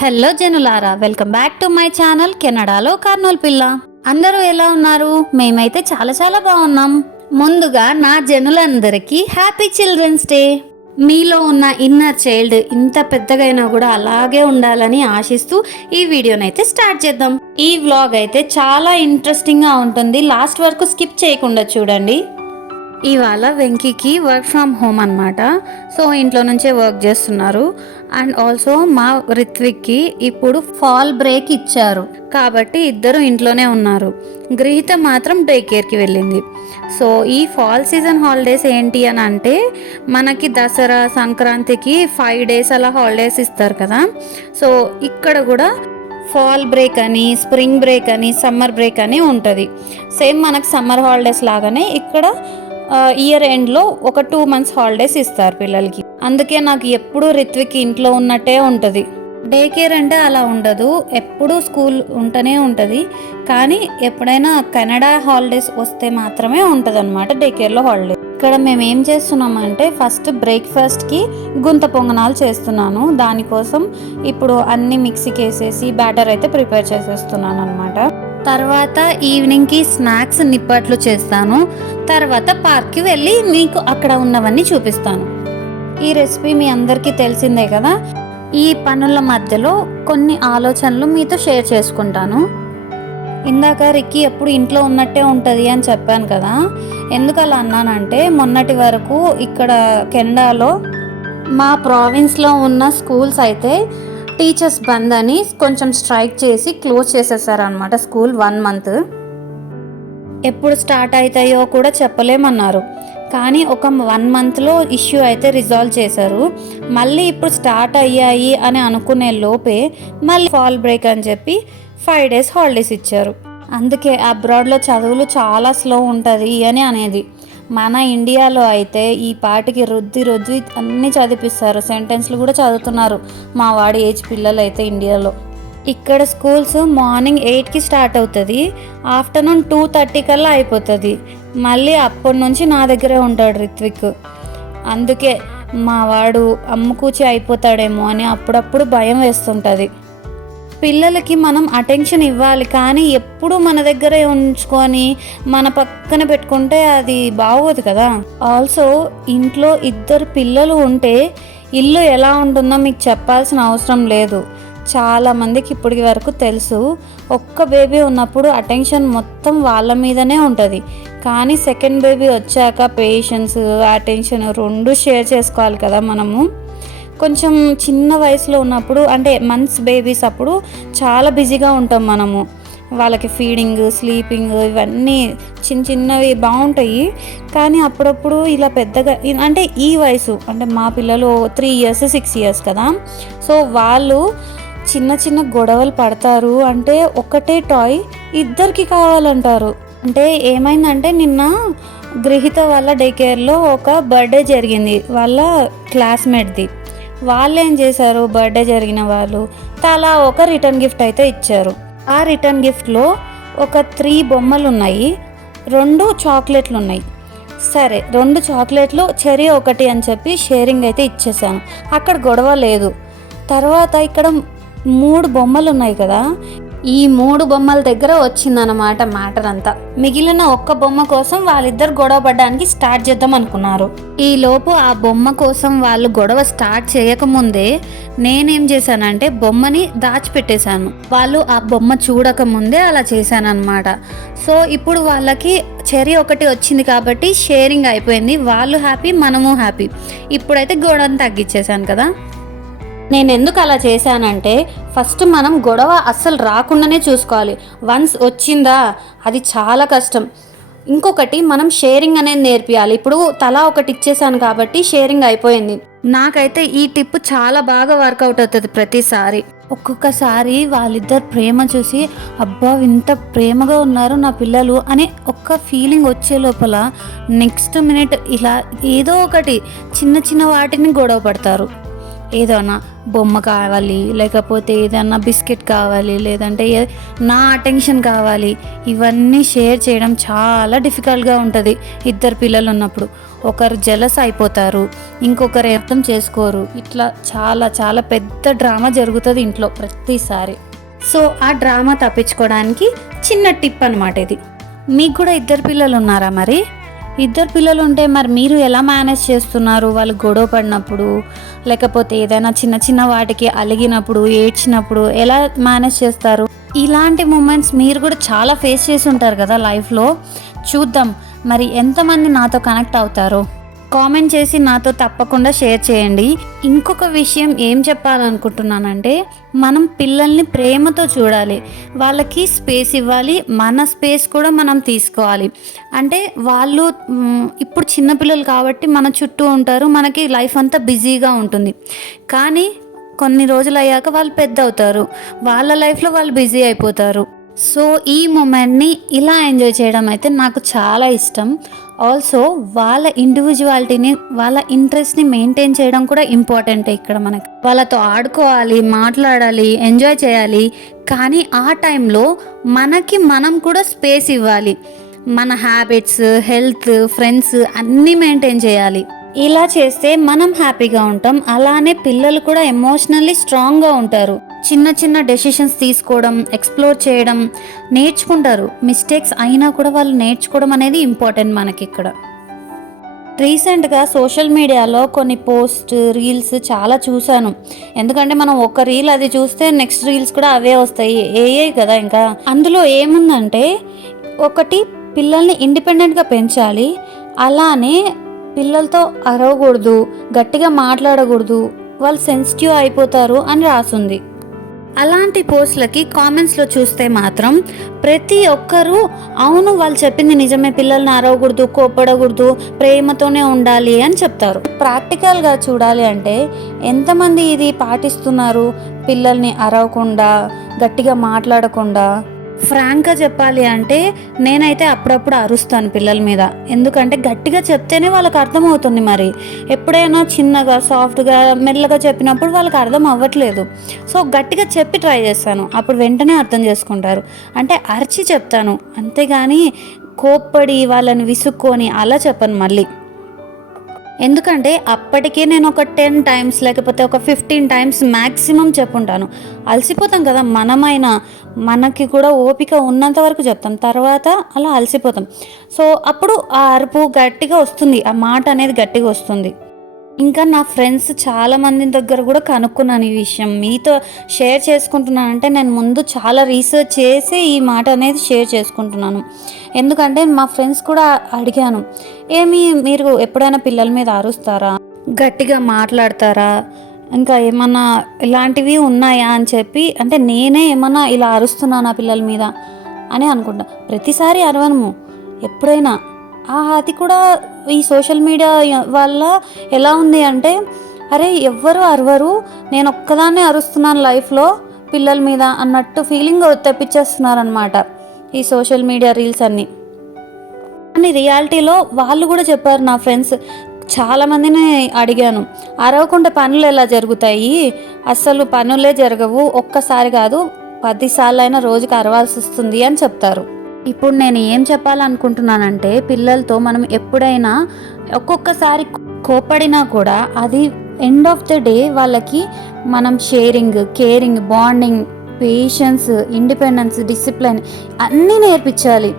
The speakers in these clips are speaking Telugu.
హలో జనులారా, welcome back to my channel కెనడాలో కర్నూలు పిల్ల. అందరూ ఎలా ఉన్నారు? మేమైతే చాలా చాలా బాగున్నాం. ముందుగా నా జనులందరికీ హ్యాపీ చిల్డ్రన్స్ డే. మీలో ఉన్న ఇన్నర్ చైల్డ్ ఇంత పెద్దగైనా కూడా అలాగే ఉండాలని ఆశిస్తూ ఈ వీడియోనైతే స్టార్ట్ చేద్దాం. ఈ వ్లాగ్ అయితే చాలా ఇంట్రెస్టింగ్గా ఉంటుంది, లాస్ట్ వరకు స్కిప్ చేయకుండా చూడండి. ఇవాళ వెంకీకి వర్క్ ఫ్రమ్ హోమ్ అనమాట. సో ఇంట్లో నుంచే వర్క్ చేస్తున్నారు. అండ్ ఆల్సో మా రిత్విక్కి ఇప్పుడు ఫాల్ బ్రేక్ ఇచ్చారు కాబట్టి ఇద్దరు ఇంట్లోనే ఉన్నారు. గృహిత మాత్రం డే కేర్కి వెళ్ళింది. సో ఈ ఫాల్ సీజన్ హాలిడేస్ ఏంటి అని అంటే, మనకి దసరా సంక్రాంతికి 5 days అలా హాలిడేస్ ఇస్తారు కదా. సో ఇక్కడ కూడా ఫాల్ బ్రేక్ అని, స్ప్రింగ్ బ్రేక్ అని, సమ్మర్ బ్రేక్ అని ఉంటుంది. సేమ్ మనకు సమ్మర్ హాలిడేస్ లాగానే ఇక్కడ ఇయర్ ఎండ్లో ఒక 2 months హాలిడేస్ ఇస్తారు పిల్లలకి. అందుకే నాకు ఎప్పుడూ రిత్విక్ ఇంట్లో ఉన్నట్టే ఉంటుంది. డే కేర్ అంటే అలా ఉండదు, ఎప్పుడూ స్కూల్ ఉంటూనే ఉంటుంది. కానీ ఎప్పుడైనా కెనడా హాలిడేస్ వస్తే మాత్రమే ఉంటుంది అనమాట డే కేర్లో హాలిడే. ఇక్కడ మేము ఏం చేస్తున్నామంటే, ఫస్ట్ బ్రేక్ఫాస్ట్కి గుంత పొంగనాలు చేస్తున్నాను. దానికోసం ఇప్పుడు అన్ని మిక్సీకి వేసేసి బ్యాటర్ అయితే ప్రిపేర్ చేసేస్తున్నాను అనమాట. తర్వాత ఈవినింగ్కి స్నాక్స్ నిప్పట్లు చేస్తాను. తర్వాత పార్క్కి వెళ్ళి మీకు అక్కడ ఉన్నవన్నీ చూపిస్తాను. ఈ రెసిపీ మీ అందరికీ తెలిసిందే కదా. ఈ పనుల మధ్యలో కొన్ని ఆలోచనలు మీతో షేర్ చేసుకుంటాను. ఇందాక రిక్కీ ఎప్పుడు ఇంట్లో ఉన్నట్టే ఉంటుంది అని చెప్పాను కదా. ఎందుకు అలా అన్నానంటే, మొన్నటి వరకు ఇక్కడ కెనడాలో మా ప్రావిన్స్లో ఉన్న స్కూల్స్ అయితే టీచర్స్ బంద్ అని కొంచెం స్ట్రైక్ చేసి క్లోజ్ చేసేసారనమాట స్కూల్ 1 month. ఎప్పుడు స్టార్ట్ అవుతాయో కూడా చెప్పలేమన్నారు. కానీ ఒక 1 monthలో ఇష్యూ అయితే రిజాల్వ్ చేశారు. మళ్ళీ ఇప్పుడు స్టార్ట్ అయ్యాయి అని అనుకునే లోపే మళ్ళీ ఫాల్ బ్రేక్ అని చెప్పి 5 days హాలిడేస్ ఇచ్చారు. అందుకే అబ్రాడ్లో చదువులు చాలా స్లో ఉంటుంది అని అనేది. మన ఇండియాలో అయితే ఈ పాటికి రుద్ది అన్నీ చదివిస్తారు, సెంటెన్స్లు కూడా చదువుతున్నారు మా వాడి ఏజ్ పిల్లలు అయితే ఇండియాలో. ఇక్కడ స్కూల్స్ మార్నింగ్ 8కి స్టార్ట్ అవుతుంది, ఆఫ్టర్నూన్ 2:30 కల్లా అయిపోతుంది. మళ్ళీ అప్పటి నుంచి నా దగ్గరే ఉంటాడు రిత్విక్. అందుకే మా వాడు అమ్ముకూచి అయిపోతాడేమో అని అప్పుడప్పుడు భయం వేస్తుంటుంది. పిల్లలకి మనం అటెన్షన్ ఇవ్వాలి, కానీ ఎప్పుడు మన దగ్గరే ఉంచుకొని మన పక్కన పెట్టుకుంటే అది బాగోదు కదా. ఆల్సో ఇంట్లో 2 పిల్లలు ఉంటే ఇల్లు ఎలా ఉంటుందో మీకు చెప్పాల్సిన అవసరం లేదు. చాలామందికి ఇప్పటి వరకు తెలుసు, ఒక్క బేబీ ఉన్నప్పుడు అటెన్షన్ మొత్తం వాళ్ళ మీదనే ఉంటుంది. కానీ సెకండ్ బేబీ వచ్చాక పేషెన్స్, అటెన్షన్ 2 షేర్ చేసుకోవాలి కదా మనము. కొంచెం చిన్న వయసులో ఉన్నప్పుడు అంటే మంత్స్ బేబీస్ అప్పుడు చాలా బిజీగా ఉంటాం మనము. వాళ్ళకి ఫీడింగ్, స్లీపింగ్ ఇవన్నీ చిన్నవి బాగుంటాయి. కానీ అప్పుడప్పుడు ఇలా పెద్దగా అంటే ఈ వయసు అంటే మా పిల్లలు 3 years 6 years కదా. సో వాళ్ళు చిన్న గొడవలు పడతారు. అంటే ఒకటే టాయ్ ఇద్దరికి కావాలంటారు. అంటే ఏమైందంటే, నిన్న గృహిత వాళ్ళ డే కేర్లో ఒక బర్త్డే జరిగింది వాళ్ళ క్లాస్మేట్ది. వాళ్ళు ఏం చేశారు, బర్త్డే జరిగిన వాళ్ళు తలా ఒక రిటర్న్ గిఫ్ట్ అయితే ఇచ్చారు. ఆ రిటర్న్ గిఫ్ట్లో ఒక 3 బొమ్మలు ఉన్నాయి, 2 చాక్లెట్లు ఉన్నాయి. సరే 2 చాక్లెట్లు చెరీ ఒకటి అని చెప్పి షేరింగ్ అయితే ఇచ్చేసాను. అక్కడ గొడవ లేదు. తర్వాత ఇక్కడ 3 బొమ్మలు ఉన్నాయి కదా, ఈ 3 బొమ్మల దగ్గర వచ్చిందన్నమాట మ్యాటర్ అంతా. మిగిలిన ఒక్క బొమ్మ కోసం వాళ్ళిద్దరు గొడవ పడడానికి స్టార్ట్ చేద్దాం అనుకున్నారు. ఈ లోపు ఆ బొమ్మ కోసం వాళ్ళు గొడవ స్టార్ట్ చేయకముందే నేనేం చేశానంటే బొమ్మని దాచిపెట్టేశాను. వాళ్ళు ఆ బొమ్మ చూడకముందే అలా చేశాను అనమాట. సో ఇప్పుడు వాళ్ళకి చెరీ ఒకటి వచ్చింది కాబట్టి షేరింగ్ అయిపోయింది. వాళ్ళు హ్యాపీ, మనము హ్యాపీ. ఇప్పుడైతే గొడవను తగ్గించేశాను కదా. నేను ఎందుకు అలా చేశానంటే, ఫస్ట్ మనం గొడవ అస్సలు రాకుండానే చూసుకోవాలి. వన్స్ వచ్చిందా అది చాలా కష్టం. ఇంకొకటి మనం షేరింగ్ అనేది నేర్పియాలి. ఇప్పుడు తలా ఒకటి ఇచ్చేసాను కాబట్టి షేరింగ్ అయిపోయింది. నాకైతే ఈ టిప్ చాలా బాగా వర్కౌట్ అవుతుంది ప్రతిసారి. ఒక్కొక్కసారి వాళ్ళిద్దరు ప్రేమ చూసి, అబ్బా ఇంత ప్రేమగా ఉన్నారు నా పిల్లలు అనే ఒక్క ఫీలింగ్ వచ్చే లోపల నెక్స్ట్ మినిట్ ఇలా ఏదో ఒకటి చిన్న వాటిని గొడవ పడతారు. ఏదైనా బొమ్మ కావాలి, లేకపోతే ఏదైనా బిస్కెట్ కావాలి, లేదంటే నా అటెన్షన్ కావాలి, ఇవన్నీ షేర్ చేయడం చాలా డిఫికల్ట్గా ఉంటుంది. ఇద్దరు పిల్లలు ఉన్నప్పుడు ఒకరు జెలస్ అయిపోతారు, ఇంకొకరు అర్థం చేసుకోరు. ఇట్లా చాలా చాలా పెద్ద డ్రామా జరుగుతుంది ఇంట్లో ప్రతిసారి. సో ఆ డ్రామా తప్పించుకోవడానికి చిన్న టిప్ అనమాట ఇది. మీకు కూడా ఇద్దరు పిల్లలు ఉన్నారా? మరి ఇద్దరు పిల్లలు ఉంటే మరి మీరు ఎలా మేనేజ్ చేస్తున్నారు? వాళ్ళు గొడవ పడినప్పుడు, లేకపోతే ఏదైనా చిన్న చిన్న వాటికి అలిగినప్పుడు, ఏడ్చినప్పుడు ఎలా మేనేజ్ చేస్తారు? ఇలాంటి మూమెంట్స్ మీరు కూడా చాలా ఫేస్ చేసి ఉంటారు కదా లైఫ్లో. చూద్దాం మరి ఎంతమంది నాతో కనెక్ట్ అవుతారో. కామెంట్ చేసి నాతో తప్పకుండా షేర్ చేయండి. ఇంకొక విషయం ఏం చెప్పాలనుకుంటున్నానంటే, మనం పిల్లల్ని ప్రేమతో చూడాలి, వాళ్ళకి స్పేస్ ఇవ్వాలి, మన స్పేస్ కూడా మనం తీసుకోవాలి. అంటే వాళ్ళు ఇప్పుడు చిన్నపిల్లలు కాబట్టి మన చుట్టూ ఉంటారు, మనకి లైఫ్ అంతా బిజీగా ఉంటుంది. కానీ కొన్ని రోజులు అయ్యాక వాళ్ళు పెద్ద అవుతారు, వాళ్ళ లైఫ్లో వాళ్ళు బిజీ అయిపోతారు. సో ఈ మూమెంట్ని ఇలా ఎంజాయ్ చేయడం అయితే నాకు చాలా ఇష్టం. ఆల్సో వాళ్ళ ఇండివిజువాలిటీని, వాళ్ళ ఇంట్రెస్ట్ని మెయింటైన్ చేయడం కూడా ఇంపార్టెంటే. ఇక్కడ మనకి వాళ్ళతో ఆడుకోవాలి, మాట్లాడాలి, ఎంజాయ్ చేయాలి. కానీ ఆ టైంలో మనం కూడా స్పేస్ ఇవ్వాలి. మన హ్యాబిట్స్, హెల్త్, ఫ్రెండ్స్ అన్నీ మెయింటైన్ చేయాలి. ఇలా చేస్తే మనం హ్యాపీగా ఉంటాం, అలానే పిల్లలు కూడా ఎమోషనల్లీ స్ట్రాంగ్గా ఉంటారు. చిన్న చిన్న డెసిషన్స్ తీసుకోవడం, ఎక్స్ప్లోర్ చేయడం నేర్చుకుంటారు. మిస్టేక్స్ అయినా కూడా వాళ్ళు నేర్చుకోవడం అనేది ఇంపార్టెంట్ మనకి ఇక్కడ. రీసెంట్గా సోషల్ మీడియాలో కొన్ని పోస్ట్, రీల్స్ చాలా చూశాను. ఎందుకంటే మనం ఒక రీల్ అది చూస్తే నెక్స్ట్ రీల్స్ కూడా అవే వస్తాయి, ఏయే కదా. ఇంకా అందులో ఏముందంటే, ఒకటి పిల్లల్ని ఇండిపెండెంట్గా పెంచాలి, అలానే పిల్లలతో అరవకూడదు, గట్టిగా మాట్లాడకూడదు, వాళ్ళు సెన్సిటివ్ అయిపోతారు అని రాసుంది. అలాంటి పోస్టులకి కామెంట్స్లో చూస్తే మాత్రం ప్రతి ఒక్కరూ అవును వాళ్ళు చెప్పింది నిజమే, పిల్లల్ని అరవకూడదు, కోప్పడకూడదు, ప్రేమతోనే ఉండాలి అని చెప్తారు. ప్రాక్టికల్గా చూడాలి అంటే ఎంతమంది ఇది పాటిస్తున్నారు? పిల్లల్ని అరవకుండా, గట్టిగా మాట్లాడకుండా. ఫ్రాంక్గా చెప్పాలి అంటే నేనైతే అప్పుడప్పుడు అరుస్తాను పిల్లల మీద. ఎందుకంటే గట్టిగా చెప్తేనే వాళ్ళకి అర్థమవుతుంది. మరి ఎప్పుడైనా చిన్నగా, సాఫ్ట్గా, మెల్లగా చెప్పినప్పుడు వాళ్ళకి అర్థం అవ్వట్లేదు. సో గట్టిగా చెప్పి ట్రై చేస్తాను, అప్పుడు వెంటనే అర్థం చేసుకుంటారు. అంటే అరిచి చెప్తాను, అంతేగాని కోప్పడి వాళ్ళని విసుక్కొని అలా చెప్పను మళ్ళీ. ఎందుకంటే అప్పటికే నేను ఒక 10 టైమ్స్ లేకపోతే ఒక 15 టైమ్స్ మ్యాక్సిమం చెప్పుంటాను. అలసిపోతాం కదా మనమైనా, మనకి కూడా ఓపిక ఉన్నంత వరకు చెప్తాం, తర్వాత అలా అలసిపోతాం. సో అప్పుడు ఆ అరుపు గట్టిగా వస్తుంది, ఆ మాట అనేది గట్టిగా వస్తుంది. ఇంకా నా ఫ్రెండ్స్ చాలామంది దగ్గర కూడా కనుక్కున్నాను ఈ విషయం. మీతో షేర్ చేసుకుంటున్నానంటే నేను ముందు చాలా రీసెర్చ్ చేసి ఈ మాట అనేది షేర్ చేసుకుంటున్నాను. ఎందుకంటే మా ఫ్రెండ్స్ కూడా అడిగాను, మీరు ఎప్పుడైనా పిల్లల మీద అరుస్తారా, గట్టిగా మాట్లాడతారా, ఇంకా ఏమన్నా ఇలాంటివి ఉన్నాయా అని చెప్పి. అంటే నేనే ఏమన్నా ఇలా అరుస్తున్నానా పిల్లల మీద అని అనుకుంటా. ప్రతిసారి అరవను, ఎప్పుడైనా. అది కూడా ఈ సోషల్ మీడియా వల్ల ఎలా ఉంది అంటే, అరే ఎవ్వరు అరవరు, నేను ఒక్కదాన్నే అరుస్తున్నాను లైఫ్లో పిల్లల మీద అన్నట్టు ఫీలింగ్ తెప్పించేస్తున్నారనమాట ఈ సోషల్ మీడియా రీల్స్ అన్నీ. కానీ రియాలిటీలో వాళ్ళు కూడా చెప్పారు, నా ఫ్రెండ్స్ చాలామందిని అడిగాను, అరవకుండా పనులు ఎలా జరుగుతాయి, అస్సలు పనులే జరగవు, ఒక్కసారి కాదు 10 సార్లు అయినా రోజుకి అరవాల్సి వస్తుంది అని చెప్తారు. ఇప్పుడు నేను ఏం చెప్పాలనుకుంటున్నానంటే, పిల్లలతో మనం ఎప్పుడైనా ఒక్కొక్కసారి కోపడినా కూడా అది ఎండ్ ఆఫ్ ద డే వాళ్ళకి మనం sharing, caring, bonding, patience, independence, discipline అన్నీ నేర్పించాలి.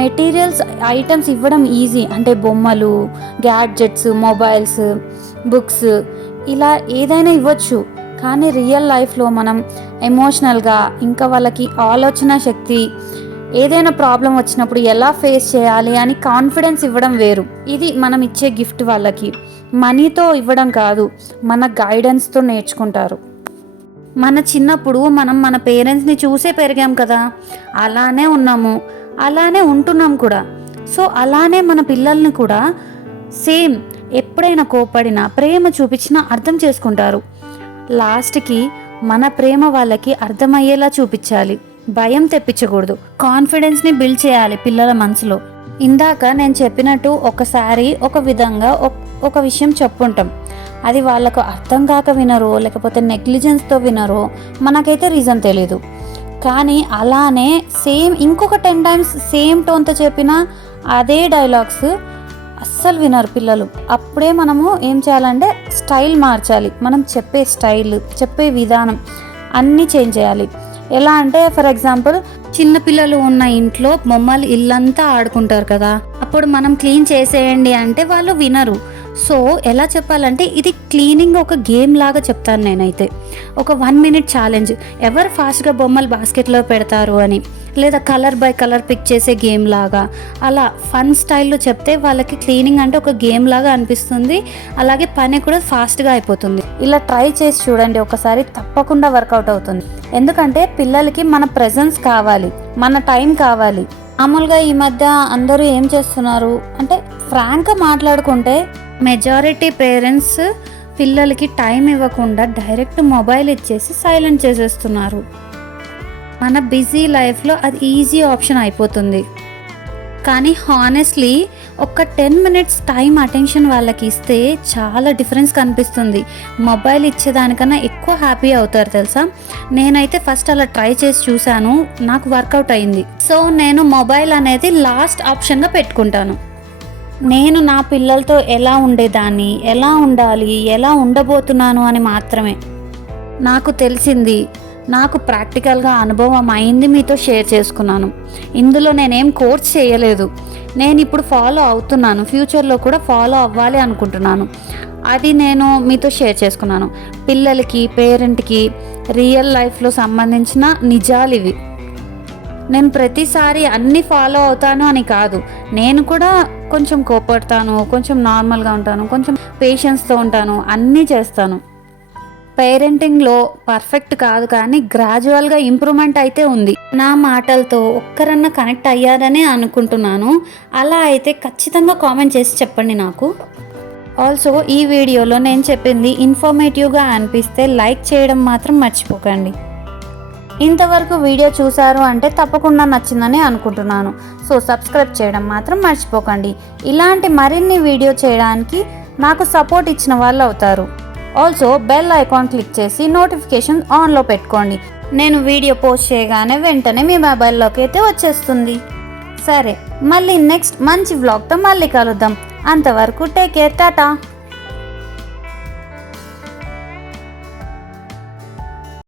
మెటీరియల్స్, ఐటమ్స్ ఇవ్వడం ఈజీ, అంటే బొమ్మలు, గ్యాడ్జెట్స్, మొబైల్స్, బుక్స్, ఇలా ఏదైనా ఇవ్వచ్చు. కానీ రియల్ లైఫ్లో మనం ఎమోషనల్గా, ఇంకా వాళ్ళకి ఆలోచన శక్తి, ఏదైనా ప్రాబ్లం వచ్చినప్పుడు ఎలా ఫేస్ చేయాలి అని కాన్ఫిడెన్స్ ఇవ్వడం వేరు. ఇది మనం ఇచ్చే గిఫ్ట్ వాళ్ళకి. మనీతో ఇవ్వడం కాదు, మన గైడెన్స్తో నేర్చుకుంటారు. మన చిన్నప్పుడు మనం మన పేరెంట్స్ని చూసే పెరిగాం కదా, అలానే ఉన్నాము, అలానే ఉంటున్నాం కూడా. సో అలానే మన పిల్లల్ని కూడా సేమ్, ఎప్పుడైనా కోపడినా, ప్రేమ చూపించినా అర్థం చేసుకుంటారు. లాస్ట్కి మన ప్రేమ వాళ్ళకి అర్థమయ్యేలా చూపించాలి, భయం తెప్పించకూడదు, కాన్ఫిడెన్స్ని బిల్డ్ చేయాలి పిల్లల మనసులో. ఇందాక నేను చెప్పినట్టు ఒకసారి ఒక విధంగా ఒక విషయం చెప్పుంటాం, అది వాళ్ళకు అర్థం కాక వినరో లేకపోతే నెగ్లిజెన్స్తో వినరో మనకైతే రీజన్ తెలీదు. కానీ అలానే సేమ్ ఇంకొక 10 టైమ్స్ సేమ్ టోన్తో చెప్పిన అదే డైలాగ్స్ అస్సలు వినరు పిల్లలు. అప్పుడే మనము ఏం చేయాలంటే స్టైల్ మార్చాలి. మనం చెప్పే స్టైల్, చెప్పే విధానం అన్నీ చేంజ్ చేయాలి. ఎలా అంటే ఫర్ ఎగ్జాంపుల్ చిన్నపిల్లలు ఉన్న ఇంట్లో బొమ్మలు ఇల్లంతా ఆడుకుంటారు కదా, అప్పుడు మనం క్లీన్ చేసేయండి అంటే వాళ్ళు వినరు. సో ఎలా చెప్పాలంటే ఇది క్లీనింగ్ ఒక గేమ్ లాగా చెప్తాను నేనైతే. ఒక 1 minute ఛాలెంజ్, ఎవరు ఫాస్ట్గా బొమ్మలు బాస్కెట్లో పెడతారు అని, లేదా కలర్ బై కలర్ పిక్ చేసే గేమ్ లాగా అలా ఫన్ స్టైల్లో చెప్తే వాళ్ళకి క్లీనింగ్ అంటే ఒక గేమ్ లాగా అనిపిస్తుంది. అలాగే పని కూడా ఫాస్ట్గా అయిపోతుంది. ఇలా ట్రై చేసి చూడండి ఒకసారి, తప్పకుండా వర్కౌట్ అవుతుంది. ఎందుకంటే పిల్లలకి మన ప్రెజెన్స్ కావాలి, మన టైం కావాలి. మామూలుగా ఈ మధ్య అందరూ ఏం చేస్తున్నారు అంటే ఫ్రాంక్గా మాట్లాడుకుంటే మెజారిటీ పేరెంట్స్ పిల్లలకి టైం ఇవ్వకుండా డైరెక్ట్ మొబైల్ ఇచ్చేసి సైలెంట్ చేసేస్తున్నారు. మన బిజీ లైఫ్లో అది ఈజీ ఆప్షన్ అయిపోతుంది. కానీ హానెస్ట్లీ ఒక 10 minutes టైం అటెన్షన్ వాళ్ళకి ఇస్తే చాలా డిఫరెన్స్ కనిపిస్తుంది. మొబైల్ ఇచ్చేదానికన్నా ఎక్కువ హ్యాపీ అవుతారు తెలుసా. నేనైతే ఫస్ట్ అలా ట్రై చేసి చూశాను, నాకు వర్కౌట్ అయింది. సో నేను మొబైల్ అనేది లాస్ట్ ఆప్షన్గా పెట్టుకుంటాను. నేను నా పిల్లలతో ఎలా ఉండేదాన్ని, ఎలా ఉండాలి, ఎలా ఉండబోతున్నాను అని మాత్రమే నాకు తెలిసింది, నాకు ప్రాక్టికల్గా అనుభవం అయింది మీతో షేర్ చేసుకున్నాను. ఇందులో నేనేం కోర్స్ చేయలేదు, నేను ఇప్పుడు ఫాలో అవుతున్నాను, ఫ్యూచర్లో కూడా ఫాలో అవ్వాలి అనుకుంటున్నాను. అది నేను మీతో షేర్ చేసుకున్నాను. పిల్లలకి, పేరెంట్కి రియల్ లైఫ్లో సంబంధించిన నిజాలు ఇవి. నేను ప్రతిసారి అన్నీ ఫాలో అవుతాను అని కాదు, నేను కూడా కొంచెం కోపడతాను, కొంచెం నార్మల్గా ఉంటాను, కొంచెం పేషెన్స్తో ఉంటాను, అన్నీ చేస్తాను. పేరెంటింగ్లో పర్ఫెక్ట్ కాదు కానీ గ్రాడ్యువల్గా ఇంప్రూవ్మెంట్ అయితే ఉంది. నా మాటలతో ఒక్కరన్నా కనెక్ట్ అయ్యారనే అనుకుంటున్నాను. అలా అయితే ఖచ్చితంగా కామెంట్ చేసి చెప్పండి నాకు. ఆల్సో ఈ వీడియోలో నేను చెప్పింది ఇన్ఫర్మేటివ్గా అనిపిస్తే లైక్ చేయడం మాత్రం మర్చిపోకండి. ఇంతవరకు వీడియో చూసారు అంటే తప్పకుండా నచ్చిందని అనుకుంటున్నాను. సో సబ్స్క్రైబ్ చేయడం మాత్రం మర్చిపోకండి. ఇలాంటి మరిన్ని వీడియో చేయడానికి నాకు సపోర్ట్ ఇచ్చిన వాళ్ళు అవుతారు. ఆల్సో బెల్ ఐకాన్ క్లిక్ చేసి నోటిఫికేషన్ ఆన్లో పెట్టుకోండి. నేను వీడియో పోస్ట్ చేయగానే వెంటనే మీ మొబైల్లోకి అయితే వచ్చేస్తుంది. సరే, మళ్ళీ నెక్స్ట్ మంచి వ్లాగ్తో మళ్ళీ కలుద్దాం. అంతవరకు టేక్ కేర్, టాటా.